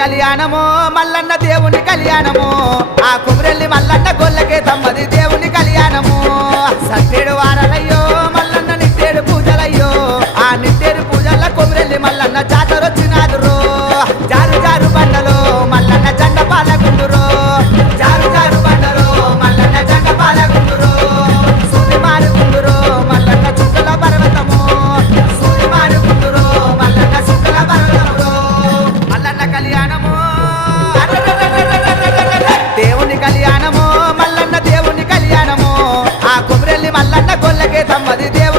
కళ్యాణమో మల్లన్న దేవుని కళ్యాణమో ఆ కుమరెల్లి మల్లన్న గొల్లకే తమ్మది దేవుని కళ్యాణము సట్టేడు వారాలయ్యో మల్లన్న నిట్టేడు పూజలయ్యో ఆ నిట్టేడు పూజల కుమరెల్లి మల్లన్న జాతరొచ్చినాదురో జారు జారు బండలో మల్లన్న జెండ పాలగుండురో జారు జారు బండలో మల్లన్న జెండ పాలగుండురో సూది మారుగుండురో మల్లన్న చుక్కల పర్వతము సూది మారుగుండురో మల్లన్న చుక్కల పర్వతము మల్లన్న కళ్యాణము దేవుని కళ్యాణము మల్లన్న దేవుని కళ్యాణము ఆ కుమరెల్లి మల్లన్న గొల్లకే తమ్మది దేవుని